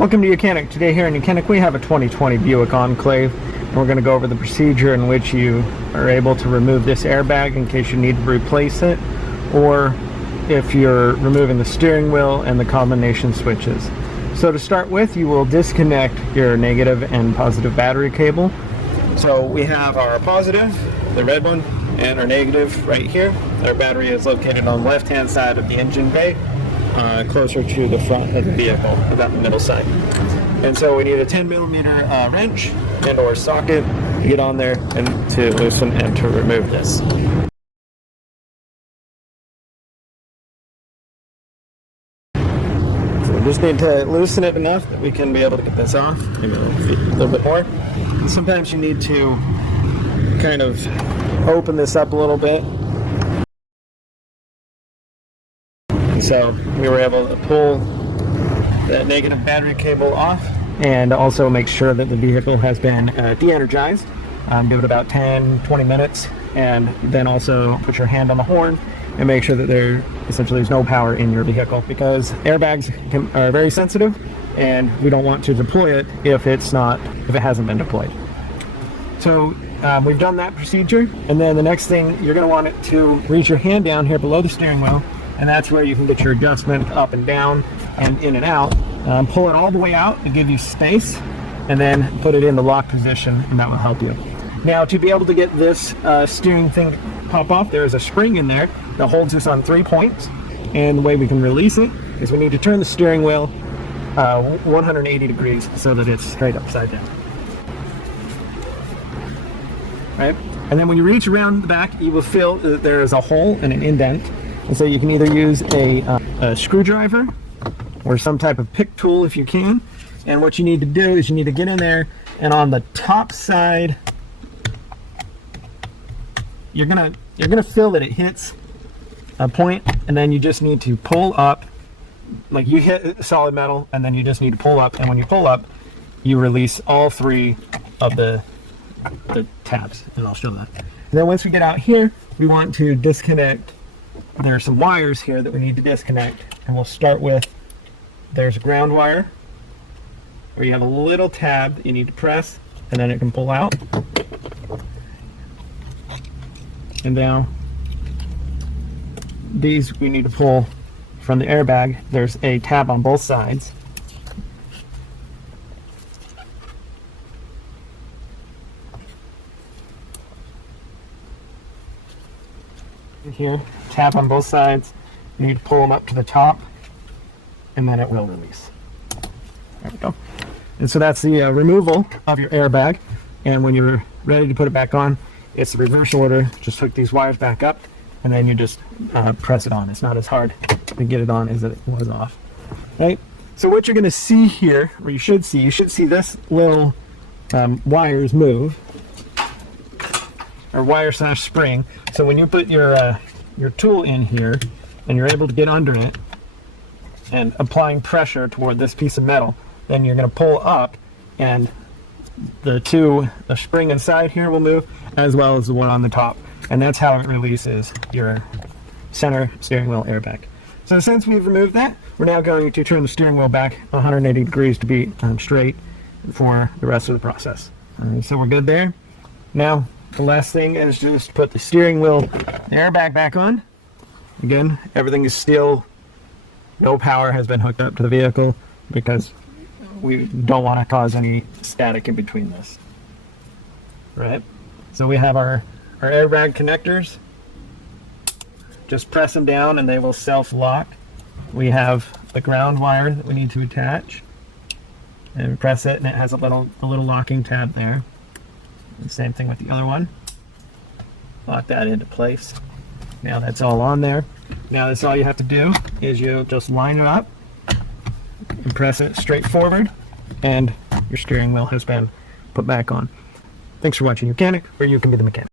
Welcome to YOUCANIC. Today here in YOUCANIC we have a 2020 Buick Enclave, and we're going to go over the procedure in which you are able to remove this airbag in case you need to replace it, or if you're removing the steering wheel and the combination switches. So to start with, you will disconnect your negative and positive battery cable. So we have our positive, the red one, and our negative right here. Our battery is located on the left hand side of the engine bay, closer to the front of the vehicle, about the middle side. And so we need a 10mm wrench and or socket to get on there and to loosen and to remove this. So we just need to loosen it enough that we can be able to get this off, maybe a little bit more. And sometimes you need to kind of open this up a little bit. So we were able to pull that negative battery cable off and also make sure that the vehicle has been de-energized. Give it about 10-20 minutes, and then also put your hand on the horn and make sure that there's no power in your vehicle, because airbags are very sensitive and we don't want to deploy it if it hasn't been deployed. So we've done that procedure, and then the next thing, you're going to want it to reach your hand down here below the steering wheel, and that's where you can get your adjustment up and down and in and out. Pull it all the way out to give you space, and then put it in the lock position, and that will help you. Now, to be able to get this steering thing to pop off, there is a spring in there that holds this on 3 points, and the way we can release it is we need to turn the steering wheel 180 degrees so that it's straight upside down. Right? And then when you reach around the back, you will feel that there is a hole and an indent. And so you can either use a screwdriver or some type of pick tool if you can. And what you need to do is you need to get in there, and on the top side, you're gonna feel that it hits a point, and then you just need to pull up, like you hit solid metal, and then you just need to pull up. And when you pull up, you release all three of the tabs, and I'll show that. And then once we get out here, we want to disconnect. There are some wires here that we need to disconnect, and we'll start with, there's a ground wire where you have a little tab that you need to press, and then it can pull out. And now these we need to pull from the airbag. There's a tab on both sides. Here, tab on both sides. You need to pull them up to the top, and then it will release. There we go. And so that's the removal of your airbag. And when you're ready to put it back on, it's the reverse order. Just hook these wires back up, and then you just press it on. It's not as hard to get it on as it was off. Right? So what you're going to see here, or you should see this little wires move, or wire / spring. So when you put your tool in here and you're able to get under it and applying pressure toward this piece of metal, then you're going to pull up, and the spring inside here will move, as well as the one on the top, and that's how it releases your center steering wheel airbag. So since we've removed that, we're now going to turn the steering wheel back 180 degrees to be straight for the rest of the process. So we're good there. Now the last thing is just put the steering wheel, the airbag back on. Again, everything is still, no power has been hooked up to the vehicle, because we don't want to cause any static in between this. Right? So we have our airbag connectors. Just press them down and they will self-lock. We have the ground wire that we need to attach, and we press it, and it has a little locking tab there. The same thing with the other one. Lock that into place. Now that's all on there. Now that's all you have to do is you just line it up and press it straight forward, and your steering wheel has been put back on. Thanks for watching YOUCANIC, where you can be the mechanic.